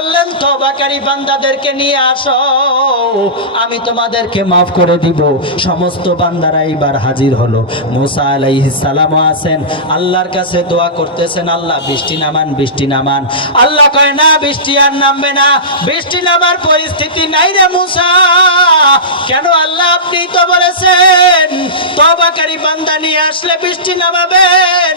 বললেন তওবাকারী বান্দাদেরকে নিয়ে আসো, আমি তোমাদেরকে মাফ করে দিব। সমস্ত বান্দারা এইবার হাজির হলো। মুসা আলাইহিস সালাম আছেন, আল্লাহর কাছে দোয়া করতেছেন, আল্লাহ বৃষ্টি নামান, বৃষ্টি নামান। আল্লাহ কয় না, বৃষ্টি আর নামবে না, বৃষ্টি নামার পরিস্থিতি নাই রে মুসা। কেন? আল্লাহ আপনি তো বলেছেন তওবাকারী বান্দা নিয়ে আসলে বৃষ্টি নামাবেন।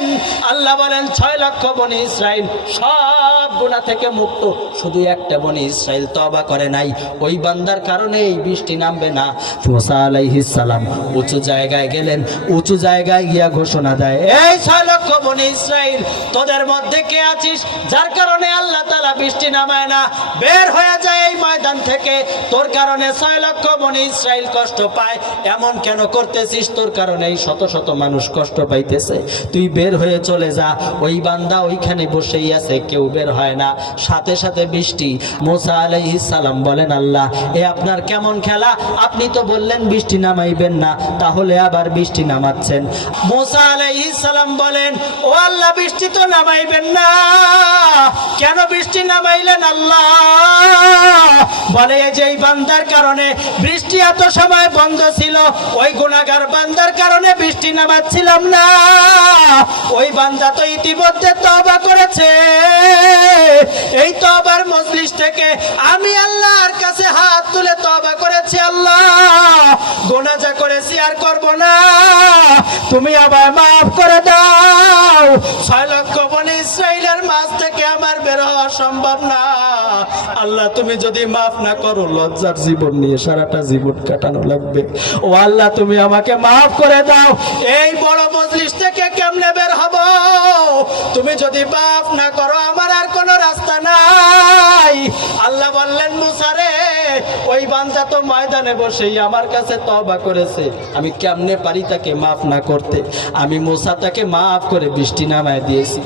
আল্লাহ বলেন 6 লক্ষ বনি ইসরাইল সব গুনাহ থেকে মুক্ত, শুধু একটা বনি ইসরাইল তওবা করে নাই, ওই বান্দার কারণে এই বৃষ্টি নামবে না। মুসা আলাইহিস সালাম উঁচু জায়গায় গেলেন, উঁচু জায়গায় গিয়া ঘোষণা দেয়, এই 6 লক্ষ বনি ইসরাইল, তোদের মধ্যে কে আছিস যার কারণে আল্লাহ তাআলা বৃষ্টি নামায় না? বের হয়ে যায় এই ময়দান থেকে। তোর কারণে 6 লক্ষ বনি ইসরাইল কষ্ট পায়, এমন কেন করতেছিস? তোর কারণে এই শত শত মানুষ কষ্ট পাইতেছে, তুই বের হয়ে চলে যা। ওই বান্দা ওইখানে বসেই আছে, কেউ বের হয় না। সাথে সাথে বৃষ্টি। মুসা আলাইহিস সালাম বলেন, আল্লাহ এ আপনার কেমন খেলা? আপনি তো বললেন বৃষ্টি নামাইবেন না, তাহলে আবার বৃষ্টি নামাচ্ছেন। মুসা আলাইহিস সালাম বলেন, ও আল্লাহ বৃষ্টি তো নামাইবেন না, কেন বৃষ্টি নামাইলেন আল্লাহ? বলে এই যে এই বান্দার কারণে বৃষ্টি এত সময় বন্ধ ছিল, ওই গুনাহগার বান্দার কারণে বৃষ্টি নামাচ্ছিলাম না। ওই বান্দা তো ইতিমধ্যে তওবা করেছে, এই তওবার মজলিস থেকে আমি আল্লাহর কাছে হাত তুলে তওবা করেছি, আল্লাহ গুনাহ যা করেছি আর করব না, তুমি আমায় মাফ করে দাও। 6 লক্ষ বনি ইসরাইলের মাঝ থেকে আমার বের হওয়া সম্ভব না। আল্লাহ তুমি যদি মাফ না করো, লজ্জার জীবন নিয়ে সারাটা জীবন কাটানো লাগবে। ও আল্লাহ তুমি আমাকে মাফ করে দাও। এই বড় মজলিস থেকে কেমনে বের হব? তুমি যদি মাফ না করো, আমার আর কোনো রাস্তা নাই। আল্লাহ বললেন, মুসা রে, ওই বান্দা তো ময়দানে বসেই আমার কাছে তওবা করেছে, আমি কেমনে পারি তাকে মাফ না করতে? আমি মুসা তাকে মাফ করে বৃষ্টি নামায় দিয়েছি।